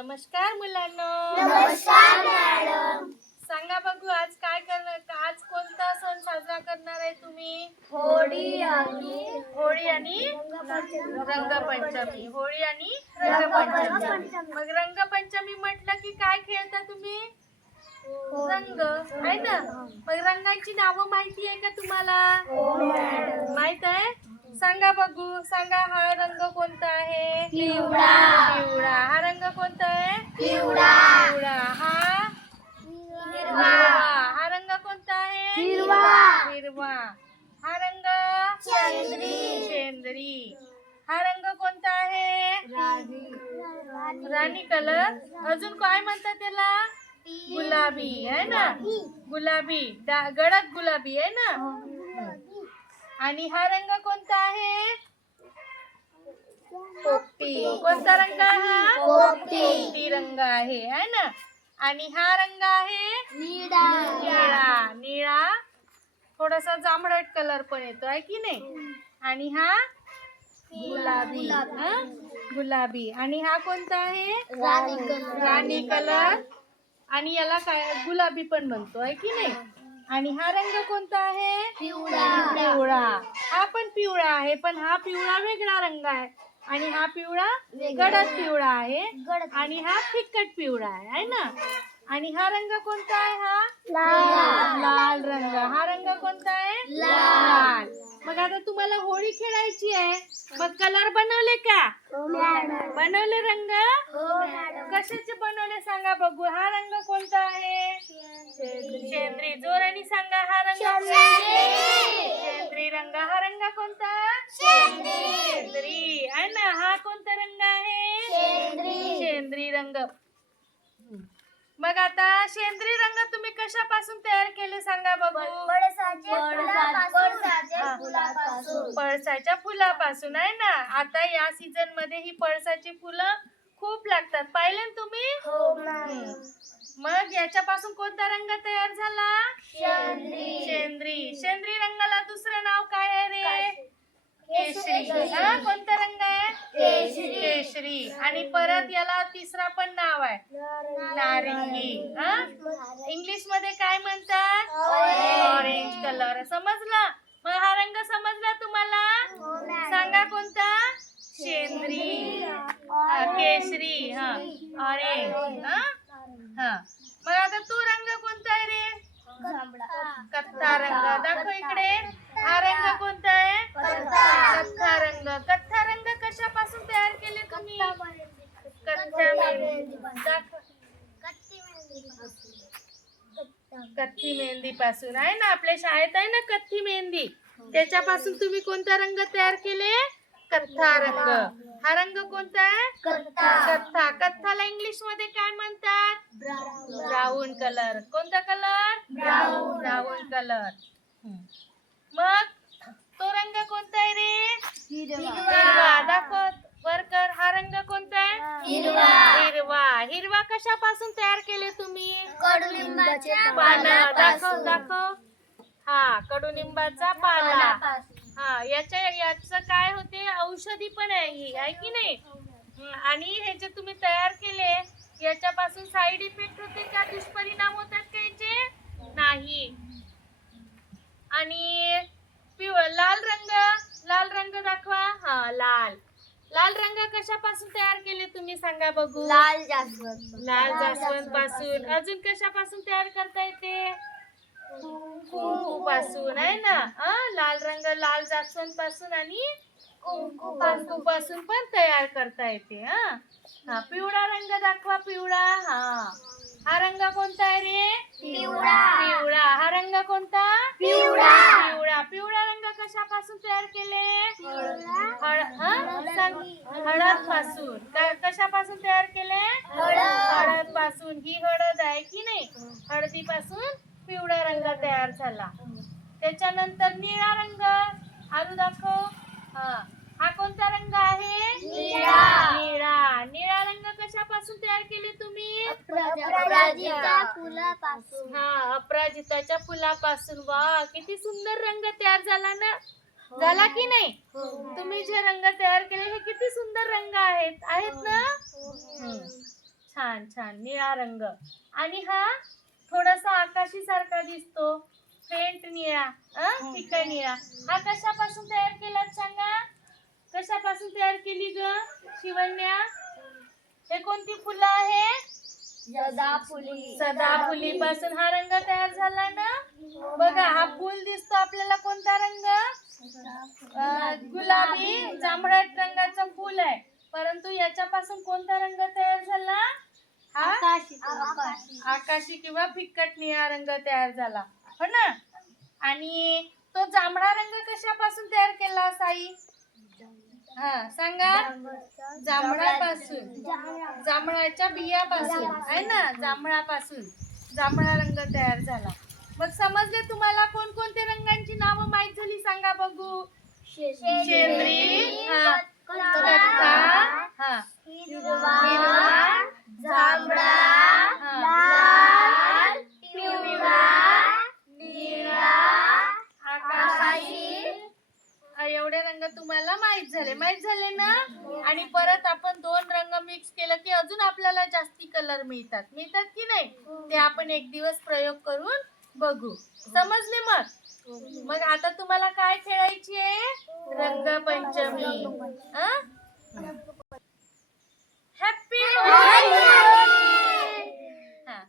नमस्कार मुलांनो. नमस्कार मॅडम. सांगा बघू आज काय करणार, आज कोणता सण साजरा करणार आहे तुम्ही? होळी आणि रंगपंचमी. होळी आणि रंगपंचमी. मग रंगपंचमी म्हटलं की काय खेळता तुम्ही? रंग आहे ना. मग रंगांची नावं माहिती आहे का तुम्हाला? माहित आहे? सांगा बघू. सांगा हा रंग कोणता आहे? पिवळा. पिवळा. हा रंग कोणता आहे? पिवळा. पिवळा. हा हिरवा. हा रंग कोणता आहे? हिरवा. हिरवा. हा रंग शेंद्री. शेंद्री. हा रंग कोणता आहे? राणी कलर. अजून काय म्हणतात त्याला? गुलाबी आहे ना. गुलाबी. गडद गुलाबी आहे ना. आणि हा रंग कोणता आहे? पोपटी. कोणता रंग आहे हा? पोपटी रंग आहे ना. आणि हा रंग आहे निळा. निळा थोडासा जांभळट कलर पण येतो आहे की नाही. आणि हा गुलाबी. गुलाबी. आणि हा कोणता आहे? राणी कलर. आणि याला काय गुलाबी पण म्हणतो आहे की नाही. आणि हा रंग कोणता आहे? पिवळा. हा पण पिवळा आहे, पण हा पिवळा वेगळा रंग आहे. आणि हा पिवळा गडद पिवळा आहे. आणि हा फिक्कट पिवळा आहे ना. आणि हा रंग कोणता आहे? हा लाल रंग. हा रंग कोणता आहे? लाल. मग आता तुम्हाला होळी खेळायची आहे, मग कलर बनवले का? बनवले रंग. कशाचे बनवले सांगा बघू. हा रंग कोणता आहे? शेंद्री. जोराने सांगा. हा रंग शेंद्री रंग. हा रंग कोणता? शेंद्री आहे ना. हा कोणता रंग आहे? शेंद्री रंग. मग आता शेंद्री रंग तुम्ही कशापासून तयार केले सांगा बघू. पळसाच्या फुलापासून आहे ना. आता या सीझन मध्ये ही पळसाची फुलं खूप लागतात. पाहिले ना तुम्ही? मग याच्यापासून कोणता रंग तयार झाला? शेंद्री. शेंद्री रंगाला दुसरं नाव काय आहे रे? केशरी. हा कोणता रंग आहे? केशरी. आणि परत याला तिसरा पण नाव आहे नारिंगी. इंग्लिश मध्ये काय म्हणतात? Orange colour. समजलं? मग हा रंग समजला तुम्हाला? सांगा कोणता? शेंद्री, केशरी, ऑरेंज. मग आता तू रंग कोणता आहे रे? कथ्था रंग. दाखव इकडे. हा रंग कोणता आहे? कथ्था रंग. कथ्था रंग कशापासून तयार केले तुम्ही? कथ्था मेहंदी. कथ्थी मेहंदी पासून आहे ना. आपल्या शाळेत आहे ना कथ्थी मेहंदी. त्याच्यापासून तुम्ही कोणता रंग तयार केले? कथ्था रंग. हा रंग कोणता आहे? कथ्था. कथ्थाला इंग्लिश मध्ये काय म्हणतात? Brown colour. कोणता कलर? Brown colour. मग तो रंग कोणता आहे रे? हिरवा. दाखव वर कर. हा रंग कोणता आहे? हिरवा. हिरवा कशापासून तयार केले तुम्ही? पानं. दाखव. हा कडुनिंबाचा पाला. याचं काय होते? औषधी पण आहे ही, आहे की नाही. आणि हे जे तुम्ही तयार केले याच्यापासून साईड इफेक्ट होते का? दुष्परिणाम होतात का याचे? नाही. आणि लाल रंग. लाल रंग दाखवा. लाल. लाल रंग कशापासून तयार केले तुम्ही सांगा बघू. लाल जास्वंद पासून. अजून कशापासून तयार करता येते? कुंकू पासून आहे ना. लाल रंग लाल जास्वंद पासून आणि कुंकू पासून पण तयार करता येते. पिवळा रंग दाखवा. पिवळा. हा रंग कोणता आहे रे? पिवळा. हा रंग कोणता? पिवळा. पिवळा रंग कशापासून तयार केले? हळद पासून. कशापासून तयार केले? हळद पासून. ही हळद आहे की नाही. हळदीपासून पिवळा रंग तयार झाला. त्याच्यानंतर निळा रंग. आरू दाखव. हा कोणता रंग आहे? निळा. निळा रंग कशापासून तयार केले तुम्ही? अपराजिताच्या फुलापासून. वा किती सुंदर रंग तयार झाला ना. झाला की नाही? तुम्ही जे रंग तयार केले हे किती सुंदर रंग आहेत ना. छान छान निळा रंग. आणि हा थोडासा आकाशी सारखा दिसतो, फेंट निळा, फिका निळा. हा कशापासून तयार केला सांगा? कशापासून तयार केली ग शिवन्या? हे कोणती फुलं आहे? सदाफुली. सदाफुली पासून हा रंग तयार झाला ना. बघा हा फूल दिसतो आपल्याला कोणता रंग? गुलाबी जांभळट रंगाचं फूल आहे. परंतु याच्यापासून कोणता रंग तयार झाला? हा आकाशी किंवा फिक्कट निळा रंग तयार झाला, हो ना. आणि तो जांभळा रंग कशापासून तयार केला साई? हा सांगा. जांभळापासून, जांभळाच्या बियापासून आहे ना, जांभळापासून जांभळा रंग तयार झाला. मग समजले तुम्हाला कोणकोणते रंगांची नावं माहित झाली सांगा बघू. शेंद्री, हा कत्था, हा हिरवा, जांभळा, हा लाल, पिवळा, निळा, आकाशी. एवढे रंग तुम्हाला माहित झाले ना. आणि परत आपण 2 रंग मिक्स केलं की अजून आपल्याला जास्ती कलर मिळतात की नाही. ते आपण एक दिवस प्रयोग करून बघू. समजले मग? मग आता तुम्हाला काय खेळायची आहे? रंगपंचमी. हॅपी होळी. हां.